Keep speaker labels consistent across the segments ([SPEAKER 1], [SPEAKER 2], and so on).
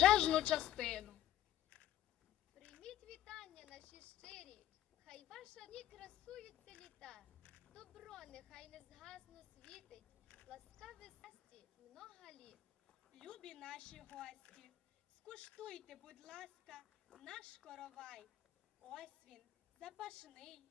[SPEAKER 1] пожежну частину.
[SPEAKER 2] Прийміть вітання наші щирі, хай ваша дні красуються літа. Добро нехай не згасно світить, ласкаве щасті много літ.
[SPEAKER 3] Любі наші гості, скуштуйте, будь ласка, наш коровай. Ось він, запашний.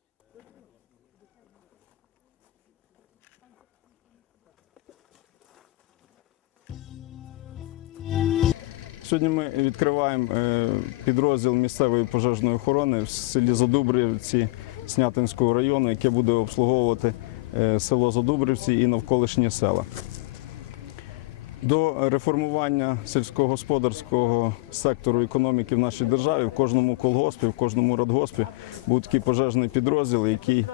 [SPEAKER 4] Сьогодні ми відкриваємо е, підрозділ місцевої пожежної охорони в селі Задубрівці Снятинського району, яке буде обслуговувати е, село Задубрівці і навколишні села. До реформування сільськогосподарського сектору економіки в нашій державі в кожному колгоспі, в кожному радгоспі був такий пожежний підрозділ, який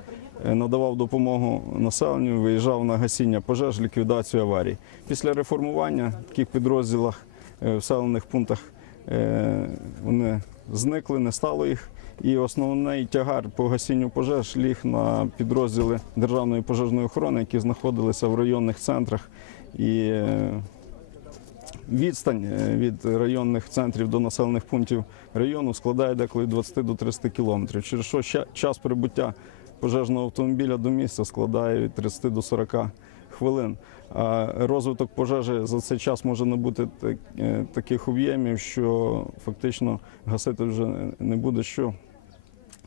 [SPEAKER 4] е, надавав допомогу населенню, виїжджав на гасіння пожеж, ліквідацію аварій. Після реформування в таких підрозділах е, в селених пунктах е, вони зникли, не стало їх. І основний тягар по гасінню пожеж ліг на підрозділи Державної пожежної охорони, які знаходилися в районних центрах. І е, відстань від районних центрів до населених пунктів району складає деколи від 20 до 30 кілометрів. Через що час прибуття пожежного автомобіля до місця складає від 30 до 40 хвилин. А розвиток пожежі за цей час може набути е, таких об'ємів, що фактично гасити вже не буде що.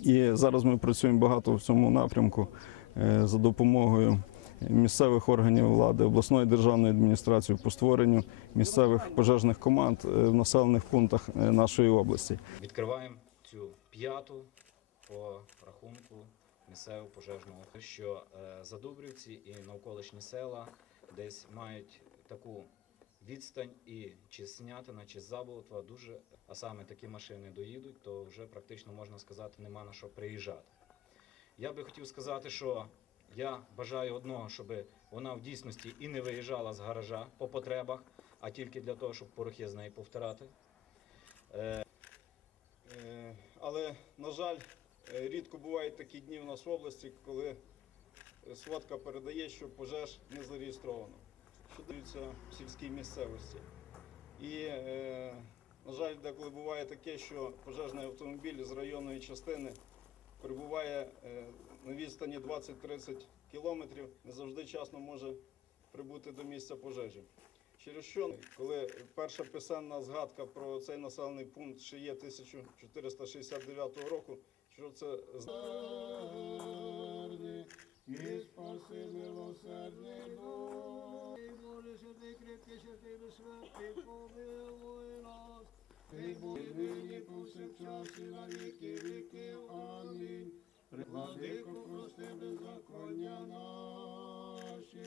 [SPEAKER 4] І зараз ми працюємо багато в цьому напрямку е, за допомогою місцевих органів влади, обласної державної адміністрації по створенню місцевих пожежних команд е, в населених пунктах нашої області.
[SPEAKER 5] Відкриваємо цю п'яту по рахунку місцевого пожежного, що е, Задубрівці і навколишні села десь мають таку відстань і чи Снятина, чи Заболотва дуже, а саме такі машини доїдуть, то вже практично можна сказати, нема на що приїжджати. Я би хотів сказати, що я бажаю одного, щоб вона в дійсності і не виїжджала з гаража по потребах, а тільки для того, щоб порохи з неї повтирати.
[SPEAKER 4] Е, Але, на жаль, е, рідко бувають такі дні в нас в області, коли е, сводка передає, що пожеж не зареєстровано, що даються в сільській місцевості. І, е, на жаль, деколи буває таке, що пожежний автомобіль з районної частини прибуває е, на відстані 20-30 кілометрів, не завжди часно може прибути до місця пожежі. Через що, коли перша писанна згадка про цей населений пункт ще є 1469 року, що це з-
[SPEAKER 6] І спаси милосердний Бог, Боже, що ти крепкий, що ти безсмертний, помилуй нас. Ти будь нині повсякчас і на віки віків. Амінь. Владико, прости беззаконня наші,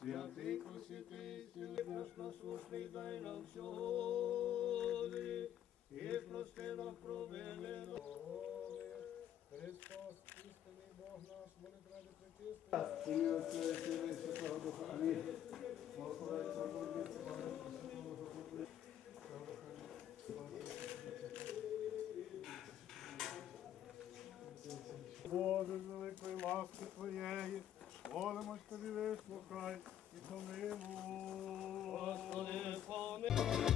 [SPEAKER 6] святий посвятий, стіли наш насушний, дай нам сьогодні, і прости нам провини Боже, з великої ласки Твоєї, молимось Тобі вислухай і помилуй. Господи, помилуй.